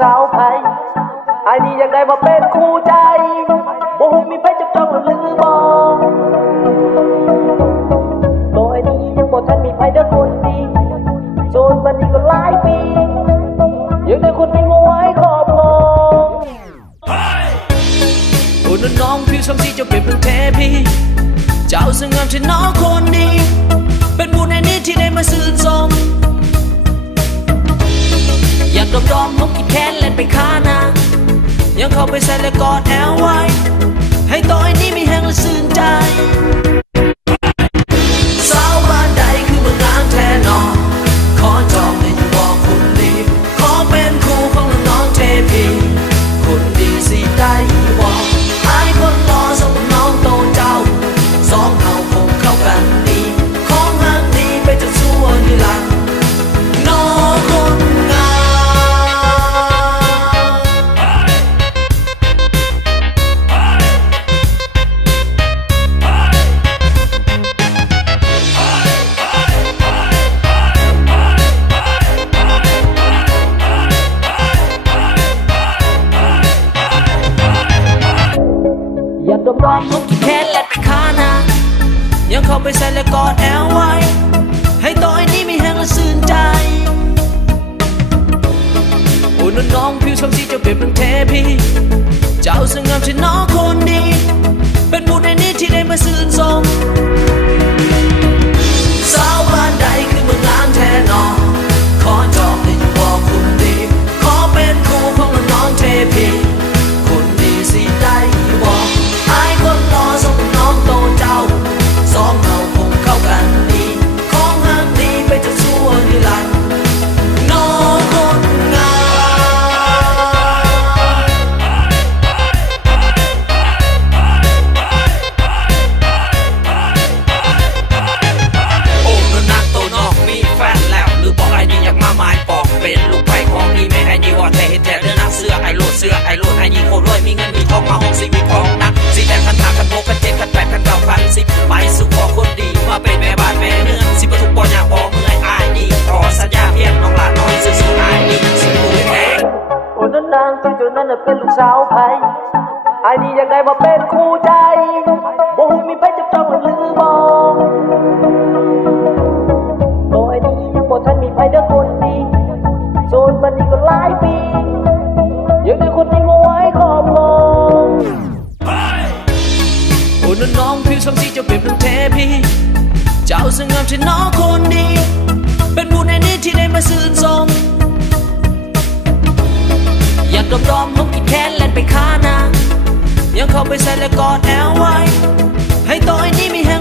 สาวไทยไอ้นี่อยากได้มาเป็นคู่ใจบ่ฮู้มีไผจับจ้องหรือบ่ตัวไอ้นี่ยังบ่ทันมีไผเด้อคนดีโซนบัดนี้ก็หลายปียังได้คนมีมาไว้ครอบครองโอ้น้องผิวสมสีเจ้าเป็นเพียงแท้พี่เจ้าสง่งามใช่น้องคนดีเป็นบุญในนี้ที่ได้มาซื่นชมอยากดอมผมคิดแค้นเล่นไปฆ่านายังเข้าไปใส่และกอดแอลไว้ให้ต่อไอ้นี้มีแห้งและซื่นใจสาวบ้านใดคือเมืองงามแท้นอขอจองให้อยู่บอกคนดีขอเป็นคู่ของน้องเทพีคนดีสิได้บอกไอ้คนรอสมน้องโตเจ้าสองเขาคงเข้ากันดีของหักดีไปจนชั่วนิรันดร์น้องคนงามอยากดมผมคิดแค้นเล่นไปฆ่านายังเข้าไปใส่และกอดแอลไว้ให้ต่อไอ้นี้มีแห้งและซื่นใจโอ้น้องผิวสมสีเจ้าเป็นเพียงแท้พี่เจ้าสง่งามใช่น้องคนดีเป็นบุญในนี้ที่ได้มาซื่นชมสาวบ้านใดคือเมืองงามแท้นอขอจองให้อยู่บอกคนดีขอเป็นคู่ของน้องเทพีคนดีสิได้บอกไอ้คนรอสมน้องโตเจ้าสองเราคงเข้ากันดีของหักดีไปจนชั่วนิรันดร์น้องคนงามโอ้นนักโตนอกมีแฟนแล้วหรือบอกไอ้นี่อยากมาหมายปอกเป็นลูกไผ่ของนี่ไม่ไอ้นี่ว่าแต่เห็นแต่เดินนักเสื้อไอ้โลดไอ้นี่โคตรรวยมีเงินมีทองมาห้องชีวิตของนักสีแดงคันถาคันโบคันเจ็ดคันแปดคันเก้าคันสิบไปสู่ขอคนดีมาเป็นแม่บ้านแม่เรือนสิบประตูปอยาบอเมื่อยอายนี่ขอสัญญาเพียงน้องหลานน้อยซื่อๆอายนี่สิบุญแท้โอ้นั่นนางที่เจ้านั้นเป็นลูกสาวไผไอ้นี่อยากได้มาเป็นคู่ใจบ่ฮู้มีไผจับจ้องหรือบ่ตัวไอ้นี่ยังบ่ทันมีไผเด้อคนดีโซนบัดนี้ก็หลายปียังได้คนมีมาไว้ครอบครองโอ้น้องผิวสมสีเจ้าเป็นเพียงแท้พี่เจ้าสง่งามใช่น้องคนดีเป็นบุญในนี้ที่ได้มาซื่นชมอยากดอมผมคิดแค้นเล่นไปฆ่านายังเข้าไปใส่และกอดแอลไว้ให้ต่อไอ้นี้มีแห้